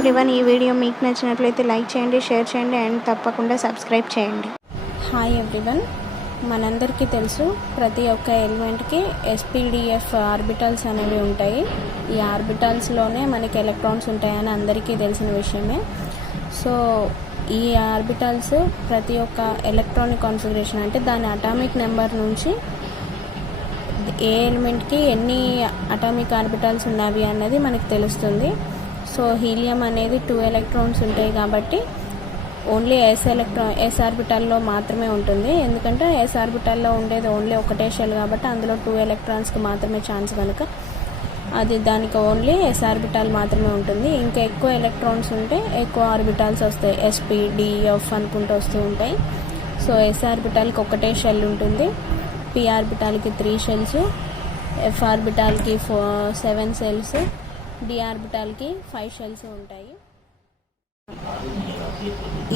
Everyone, ఈ video మీకు నచ్చినట్లయితే లైక్ చేయండి, షేర్ చేయండి అండ్ తప్పకుండా సబ్స్క్రైబ్ చేయండి. హాయ్ ఎవ్రీవన్, మనందరికీ తెలుసు ప్రతి ఒక్క ఎలిమెంట్కి ఎస్పీడిఎఫ్ ఆర్బిటల్స్ అనేవి ఉంటాయి. ఈ ఆర్బిటల్స్లోనే మనకి ఎలక్ట్రాన్స్ ఉంటాయని అందరికీ తెలిసిన విషయమే. సో ఈ ఆర్బిటల్స్ ప్రతి ఒక్క ఎలక్ట్రానిక్ కాన్ఫిగరేషన్ అంటే దాని అటామిక్ నెంబర్ నుంచి ఏ ఎలిమెంట్కి ఎన్ని అటామిక్ ఆర్బిటల్స్ ఉన్నవి అన్నది మనకు తెలుస్తుంది. సో హీలియం అనేది 2 ఎలక్ట్రాన్స్ ఉంటాయి కాబట్టి ఓన్లీ ఎస్ ఆర్బిటల్లో మాత్రమే ఉంటుంది. ఎందుకంటే ఎస్ ఆర్బిటల్లో ఉండేది ఓన్లీ ఒకటే షెల్ కాబట్టి అందులో 2 ఎలక్ట్రాన్స్కి మాత్రమే ఛాన్స్ కనుక అది దానికి ఓన్లీ ఎస్ ఆర్బిటల్ మాత్రమే ఉంటుంది. ఇంకా ఎక్కువ ఎలక్ట్రాన్స్ ఉంటే ఎక్కువ ఆర్బిటల్స్ వస్తాయి, ఎస్పీ డిఎఫ్ అనుకుంటూ వస్తూ ఉంటాయి. సో ఎస్ ఆర్బిటల్కి ఒకటే షెల్ ఉంటుంది, పి ఆర్బిటాల్కి 3 షెల్స్, ఎఫ్ ఆర్బిటాల్కి 7 షెల్స్, డి ఆర్బిటాల్కి 5 షెల్స్ ఉంటాయి.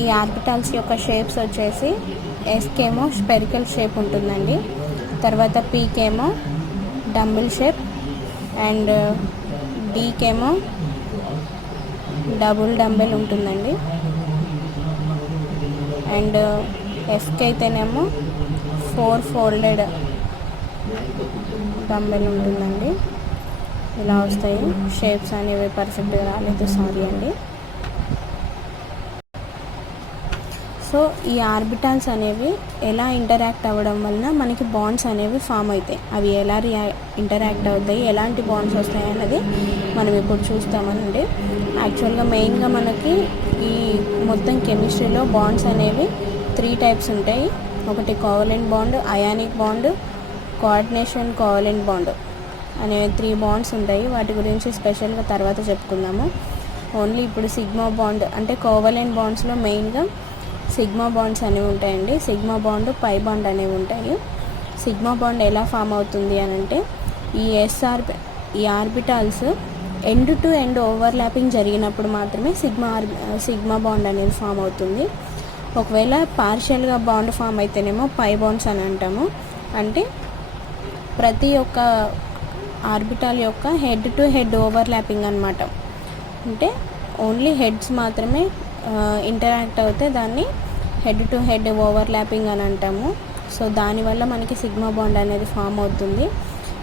ఈ ఆర్బిటాల్స్ యొక్క షేప్స్ వచ్చేసి ఎస్కేమో స్పెరికల్ షేప్ ఉంటుందండి, తర్వాత పీకేమో డంబుల్ షేప్ అండ్ డీకేమో డబుల్ డంబెల్ ఉంటుందండి, అండ్ ఎఫ్కి అయితేనేమో 4 ఫోల్డెడ్ డంబెల్ ఉంటుందండి. ఇలా వస్తాయి షేప్స్ అనేవి, పర్ఫెక్ట్గా రాలేదు, సారీ అండి. సో ఈ ఆర్బిటాల్స్ అనేవి ఎలా ఇంటరాక్ట్ అవ్వడం వలన మనకి బాండ్స్ అనేవి ఫామ్ అవుతాయి. అవి ఎలా ఇంటరాక్ట్ అవుతాయి, ఎలాంటి బాండ్స్ వస్తాయి అన్నది మనం ఇప్పుడు చూస్తామండి. యాక్చువల్గా మెయిన్గా మనకి ఈ మొత్తం కెమిస్ట్రీలో బాండ్స్ అనేవి 3 టైప్స్ ఉంటాయి. ఒకటి covalent bond, ionic bond, coordination covalent bond అనే 3 బాండ్స్ ఉంటాయి. వాటి గురించి స్పెషల్గా తర్వాత చెప్పుకుందాము. ఓన్లీ ఇప్పుడు సిగ్మా బాండ్ అంటే కోవలెంట్ బాండ్స్లో మెయిన్గా సిగ్మా బాండ్స్ అనేవి ఉంటాయండి. సిగ్మా బాండ్, పై బాండ్ అనేవి ఉంటాయి. సిగ్మా బాండ్ ఎలా ఫామ్ అవుతుంది అని అంటే ఈ orbitals end to end overlapping జరిగినప్పుడు మాత్రమే సిగ్మా బాండ్ అనేది ఫామ్ అవుతుంది. ఒకవేళ పార్షియల్గా బాండ్ ఫామ్ అయితేనేమో పై బాండ్స్ అని అంటాము. అంటే ప్రతి ఒక్క ఆర్బిటాల్ యొక్క హెడ్ టు హెడ్ ఓవర్లాపింగ్ అనమాట. అంటే ఓన్లీ హెడ్స్ మాత్రమే ఇంటరాక్ట్ అవుతే దాన్ని హెడ్ టు హెడ్ ఓవర్లాపింగ్ అని అంటాము. సో దానివల్ల మనకి సిగ్మా బాండ్ అనేది ఫామ్ అవుతుంది.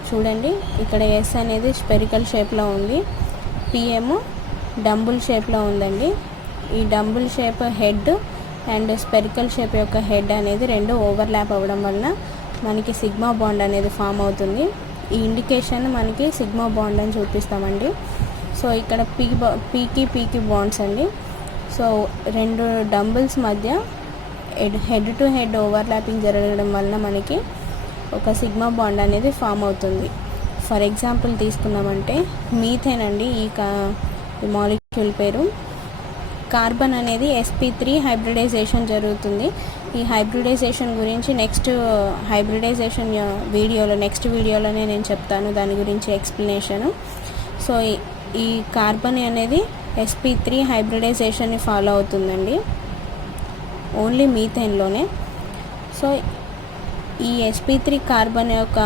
చూడండి, ఇక్కడ ఎస్ అనేది స్పెరికల్ షేప్లో ఉంది, పిఏమో డంబుల్ షేప్లో ఉందండి. ఈ dumbbell shape head and spherical shape యొక్క హెడ్ అనేది 2 ఓవర్లాప్ అవ్వడం వలన మనకి సిగ్మా బాండ్ అనేది ఫామ్ అవుతుంది. ఈ ఇండికేషన్ మనకి సిగ్మా బాండ్ అని చూపిస్తామండి. సో ఇక్కడ పీకి బాండ్స్ అండి. సో 2 డంబుల్స్ మధ్య హెడ్ టు హెడ్ ఓవర్లాపింగ్ జరగడం వలన మనకి ఒక సిగ్మా బాండ్ అనేది ఫామ్ అవుతుంది. ఫర్ ఎగ్జాంపుల్ తీసుకున్నామంటే మీథేన్ అండి. ఈ మాలిక్యూల్ పేరు. కార్బన్ అనేది sp3 హైబ్రిడైజేషన్ జరుగుతుంది. ఈ హైబ్రిడైజేషన్ గురించి నెక్స్ట్ వీడియోలోనే నేను చెప్తాను, దాని గురించి ఎక్స్ప్లెనేషను. సో ఈ కార్బన్ అనేది sp3 హైబ్రిడైజేషన్ని ఫాలో అవుతుందండి, ఓన్లీ మీథేన్లోనే. సో ఈ sp3 కార్బన్ యొక్క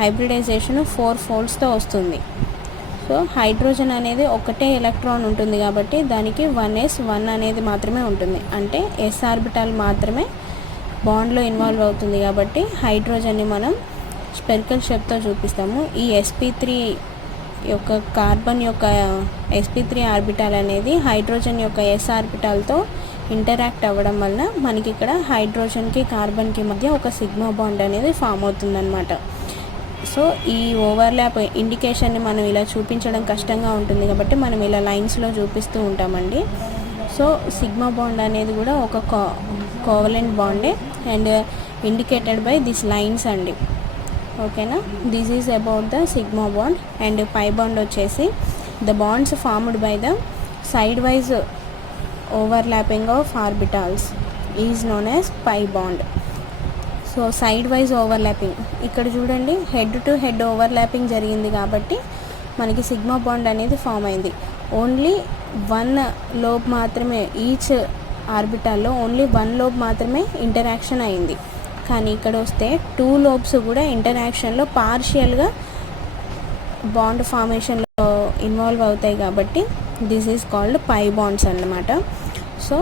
హైబ్రిడైజేషన్ 4 ఫోల్డ్స్తో వస్తుంది. సో హైడ్రోజన్ అనేది ఒకటే ఎలక్ట్రాన్ ఉంటుంది కాబట్టి దానికి 1s1 అనేది మాత్రమే ఉంటుంది. అంటే ఎస్ ఆర్బిటాల్ మాత్రమే బాండ్లో ఇన్వాల్వ్ అవుతుంది కాబట్టి హైడ్రోజన్ని మనం స్పెరికల్ షేప్తో చూపిస్తాము. ఈ sp3 యొక్క కార్బన్ యొక్క sp3 ఆర్బిటాల్ అనేది హైడ్రోజన్ యొక్క ఎస్ ఆర్బిటాల్తో ఇంటరాక్ట్ అవ్వడం వలన మనకి ఇక్కడ హైడ్రోజన్కి కార్బన్కి మధ్య ఒక సిగ్మా బాండ్ అనేది ఫామ్ అవుతుందన్నమాట. సో ఈ ఓవర్లాప్ ఇండికేషన్ని మనం ఇలా చూపించడం కష్టంగా ఉంటుంది కాబట్టి మనం ఇలా లైన్స్లో చూపిస్తూ ఉంటామండి. సో సిగ్మా బాండ్ అనేది కూడా ఒక కోవలెంట్ బాండే and indicated by this lines అండి. ఓకేనా, this is about the sigma bond. And pi bond వచ్చేసి the bonds formed by the side wise overlapping of orbitals is known as pi bond. So side wise overlapping ఇక్కడ చూడండి, head to head overlapping జరిగింది కాబట్టి మనకి sigma bond అనేది form అయింది. Only 1 lobe మాత్రమే, each ఆర్బిటాల్లో ఓన్లీ 1 లోబ్ మాత్రమే ఇంటరాక్షన్ అయింది. కానీ ఇక్కడ వస్తే 2 లోబ్స్ కూడా ఇంటరాక్షన్లో పార్షియల్గా బాండ్ ఫార్మేషన్లో ఇన్వాల్వ్ అవుతాయి కాబట్టి this is called pi bonds అన్నమాట. సో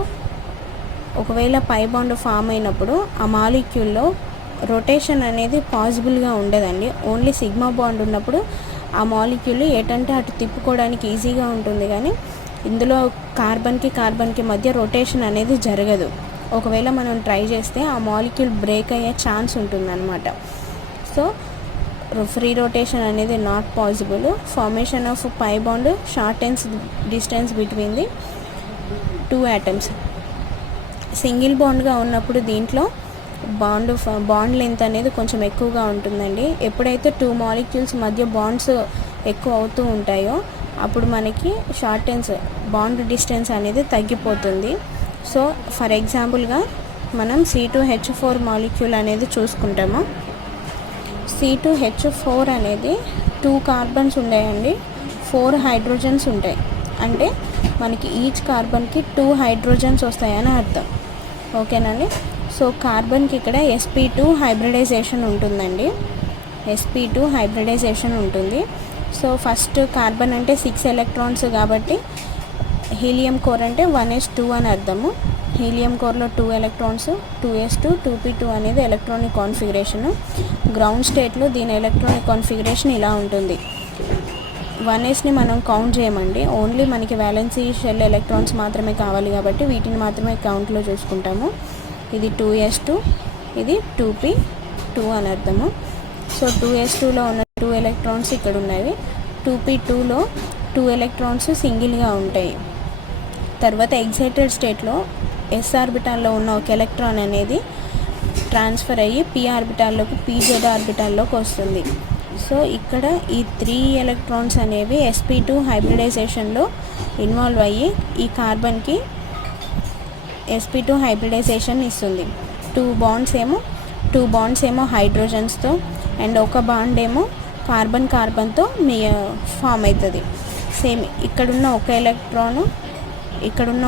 ఒకవేళ పై బాండ్ ఫామ్ అయినప్పుడు ఆ మాలిక్యూల్లో రొటేషన్ అనేది పాసిబుల్గా ఉండదండి. ఓన్లీ సిగ్మా బాండ్ ఉన్నప్పుడు ఆ మాలిక్యూల్ ఎటంటే అటు తిప్పుకోవడానికి ఈజీగా ఉంటుంది, కానీ ఇందులో కార్బన్కి మధ్య రొటేషన్ అనేది జరగదు. ఒకవేళ మనం ట్రై చేస్తే ఆ మాలిక్యూల్ బ్రేక్ అయ్యే ఛాన్స్ ఉంటుందన్నమాట. సో ఫ్రీ రొటేషన్ అనేది not possible. Formation of pi bond shortens distance between the 2 atoms. Single బాండ్గా ఉన్నప్పుడు దీంట్లో బాండ్ లెంత్ అనేది కొంచెం ఎక్కువగా ఉంటుందండి. ఎప్పుడైతే 2 మాలిక్యూల్స్ మధ్య బాండ్స్ ఎక్కువ అవుతూ ఉంటాయో అప్పుడు మనకి షార్టెన్స్ బాండ్ డిస్టెన్స్ అనేది తగ్గిపోతుంది. సో ఫర్ ఎగ్జాంపుల్గా మనం C2H4 మాలిక్యూల్ అనేది చూసుకుంటాము. C2H4 అనేది 2 కార్బన్స్ ఉన్నాయండి, 4 హైడ్రోజన్స్ ఉంటాయి. అంటే మనకి ఈచ్ కార్బన్కి 2 హైడ్రోజన్స్ వస్తాయని అర్థం. ఓకేనండి. సో కార్బన్కి ఇక్కడ sp2 హైబ్రిడైజేషన్ ఉంటుందండి. sp2 హైబ్రిడైజేషన్ ఉంటుంది. సో ఫస్ట్ కార్బన్ అంటే 6 ఎలక్ట్రాన్స్ కాబట్టి హీలియం కోర్ అంటే 1s2 అని అర్థము. హీలియం కోర్లో 2 ఎలక్ట్రాన్స్, 2s2 2p2 అనేది ఎలక్ట్రానిక్ కాన్ఫిగరేషను. గ్రౌండ్ స్టేట్లో దీని ఎలక్ట్రానిక్ కాన్ఫిగరేషన్ ఇలా ఉంటుంది. 1sని మనం కౌంట్ చేయమండి, ఓన్లీ మనకి వ్యాలెన్సీ షెల్ ఎలక్ట్రాన్స్ మాత్రమే కావాలి కాబట్టి వీటిని మాత్రమే కౌంట్లో చూసుకుంటాము. ఇది 2s2, ఇది 2p2 అని అర్థము. సో 2s2లో ఉన్న 2 ఎలక్ట్రాన్స్ ఇక్కడ ఉన్నవి, 2p2లో 2 ఎలక్ట్రాన్స్ సింగిల్గా ఉంటాయి. తర్వాత ఎగ్జైటెడ్ స్టేట్లో s ఆర్బిటాల్లో ఉన్న ఒక ఎలక్ట్రాన్ అనేది ట్రాన్స్ఫర్ అయ్యి p ఆర్బిటాల్లోకి pz ఆర్బిటాల్లోకి వస్తుంది. సో ఇక్కడ ఈ 3 ఎలక్ట్రాన్స్ అనేవి sp2 హైబ్రిడైజేషన్లో ఇన్వాల్వ్ అయ్యి ఈ కార్బన్కి sp2 హైబ్రిడైజేషన్ ఇస్తుంది. 2 బాండ్స్ ఏమో హైడ్రోజన్స్తో అండ్ ఒక బాండ్ ఏమో కార్బన్తో ఫామ్ అవుతుంది. సేమ్ ఇక్కడున్న ఒక ఎలక్ట్రాను ఇక్కడున్న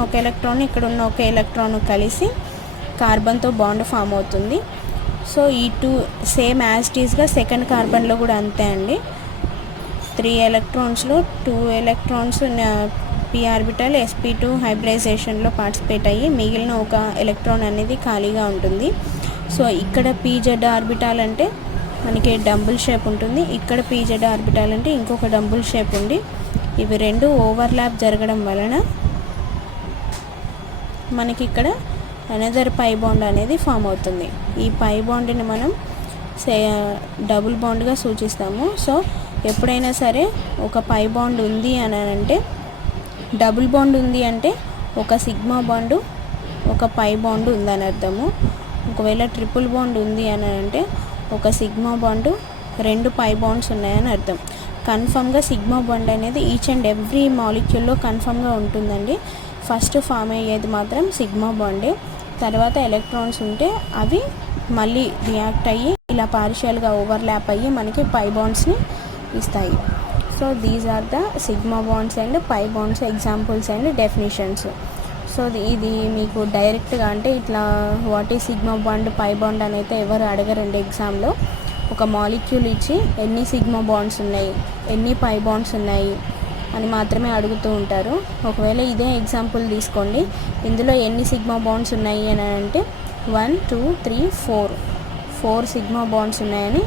ఒక ఎలక్ట్రాను కలిసి కార్బన్తో బాండ్ ఫామ్ అవుతుంది. సో ఈ 2 సేమ్ యాజ్ టీజ్గా సెకండ్ కార్బన్లో కూడా అంతే అండి. 3 ఎలక్ట్రాన్స్లో 2 ఎలక్ట్రాన్స్ p ఆర్బిటల్ sp2 హైబ్రిడైజేషన్లో పార్టిసిపేట్ అయ్యి మిగిలిన ఒక ఎలక్ట్రాన్ అనేది ఖాళీగా ఉంటుంది. సో ఇక్కడ pz ఆర్బిటాల్ అంటే మనకి డంబుల్ షేప్ ఉంటుంది, ఇక్కడ pz ఆర్బిటాల్ అంటే ఇంకొక డంబుల్ షేప్ ఉంది. ఇవి రెండు ఓవర్లాప్ జరగడం వలన మనకి ఇక్కడ అనదర్ పై బాండ్ అనేది ఫామ్ అవుతుంది. ఈ పై బాండ్ని మనం డబుల్ బాండ్గా సూచిస్తాము. సో ఎప్పుడైనా సరే ఒక పై బాండ్ ఉంది అని అంటే, డబుల్ బాండ్ ఉంది అంటే ఒక సిగ్మా బాండు ఒక పై బాండ్ ఉందని అర్థము. ఒకవేళ ట్రిపుల్ బాండ్ ఉంది అని అంటే ఒక సిగ్మా బాండు 2 పై బాండ్స్ ఉన్నాయని అర్థం. కన్ఫర్మ్గా సిగ్మా బాండ్ అనేది ఈచ్ అండ్ ఎవ్రీ మాలిక్యూల్లో కన్ఫర్మ్గా ఉంటుందండి. ఫస్ట్ ఫామ్ అయ్యేది మాత్రం సిగ్మా బాండే. తర్వాత ఎలక్ట్రాన్స్ ఉంటే అవి మళ్ళీ రియాక్ట్ అయ్యి ఇలా పార్షియల్గా ఓవర్లాప్ అయ్యి మనకి పై బాండ్స్ని ఇస్తాయి. So these are the sigma bonds and pi bonds examples and definitions. So ఇది మీకు డైరెక్ట్గా అంటే ఇట్లా what is sigma bond pi bond అని అయితే ఎవరు అడగరండి ఎగ్జామ్లో. ఒక మాలిక్యూల్ ఇచ్చి ఎన్ని సిగ్మా బాండ్స్ ఉన్నాయి, ఎన్ని పై బాండ్స్ ఉన్నాయి అని మాత్రమే అడుగుతూ ఉంటారు. ఒకవేళ ఇదే ఎగ్జాంపుల్ తీసుకోండి, ఇందులో ఎన్ని సిగ్మా బాండ్స్ ఉన్నాయి అని అంటే 1 2 3 4 సిగ్మా బాండ్స్ ఉన్నాయని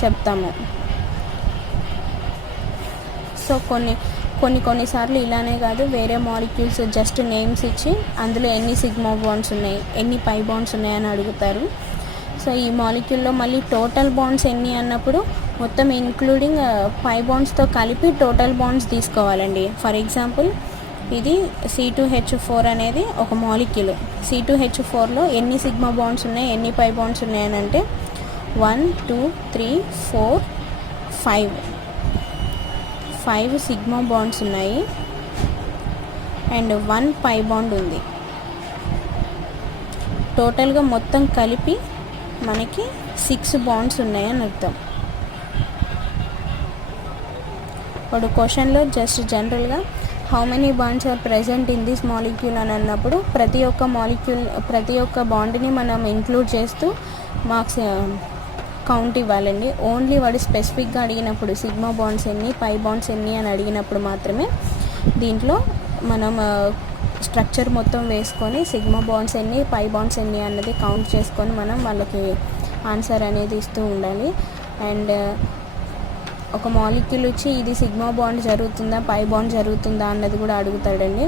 చెప్తాము. సో కొన్నిసార్లు ఇలానే కాదు, వేరే మాలిక్యూల్స్ జస్ట్ నేమ్స్ ఇచ్చి అందులో ఎన్ని సిగ్మా బాండ్స్ ఉన్నాయి, ఎన్ని పై బాండ్స్ ఉన్నాయని అడుగుతారు. సో ఈ మాలిక్యూల్లో మళ్ళీ టోటల్ బాండ్స్ ఎన్ని అన్నప్పుడు మొత్తం ఇంక్లూడింగ్ పై బాండ్స్తో కలిపి టోటల్ బాండ్స్ తీసుకోవాలండి. ఫర్ ఎగ్జాంపుల్ ఇది C2H4 అనేది ఒక మాలిక్యూల్. C2H4లో ఎన్ని సిగ్మా బాండ్స్ ఉన్నాయి, ఎన్ని పై బాండ్స్ ఉన్నాయని అంటే 1 2 3 4 5 సిగ్మా బాండ్స్ ఉన్నాయి అండ్ 1 పై బాండ్ ఉంది. టోటల్గా మొత్తం కలిపి మనకి 6 బాండ్స్ ఉన్నాయని అర్థం. ఇప్పుడు క్వశ్చన్లో జస్ట్ జనరల్గా how many bonds are present in this molecule అని అన్నప్పుడు ప్రతి ఒక్క బాండ్ని మనం ఇంక్లూడ్ చేస్తూ మార్క్స్ కౌంట్ ఇవ్వాలండి. ఓన్లీ వాడు స్పెసిఫిక్గా అడిగినప్పుడు సిగ్మా బాండ్స్ ఎన్ని, పై బాండ్స్ ఎన్ని అని అడిగినప్పుడు మాత్రమే దీంట్లో మనం స్ట్రక్చర్ మొత్తం వేసుకొని సిగ్మా బాండ్స్ ఎన్ని, పై బాండ్స్ ఎన్ని అన్నది కౌంట్ చేసుకొని మనం వాళ్ళకి ఆన్సర్ అనేది ఇస్తూ ఉండాలి. అండ్ ఒక మాలిక్యూల్ ఇచ్చి ఇది సిగ్మా బాండ్ జరుగుతుందా, పై బాండ్ జరుగుతుందా అన్నది కూడా అడుగుతాడండి.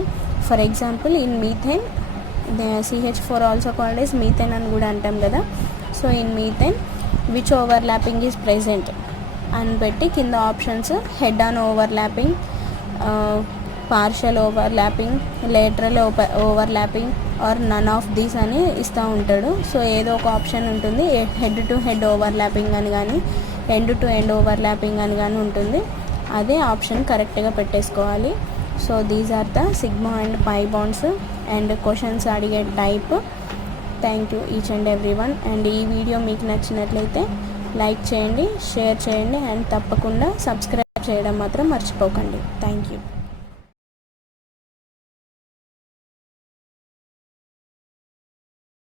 For example in methane, CH4 also called as methane అని కూడా అంటాం కదా. So in methane which overlapping is present అని పెట్టి కింద options head on overlapping, partial overlapping, lateral overlapping or none of these అని ఇస్తూ ఉంటాడు. సో ఏదో ఒక ఆప్షన్ ఉంటుంది, హెడ్ టు హెడ్ ఓవర్లాపింగ్ అని కానీ ఎండ్ టు ఎండ్ ఓవర్లాపింగ్ అని కానీ ఉంటుంది. అదే ఆప్షన్ కరెక్ట్గా పెట్టేసుకోవాలి. So these are the sigma and pi bonds and questions అడిగే type. Thank you each and every one. And ఈ వీడియో మీకు నచ్చినట్లయితే లైక్ చేయండి, షేర్ చేయండి అండ్ తప్పకుండా సబ్స్క్రైబ్ చేయడం మాత్రం మర్చిపోకండి. Thank you.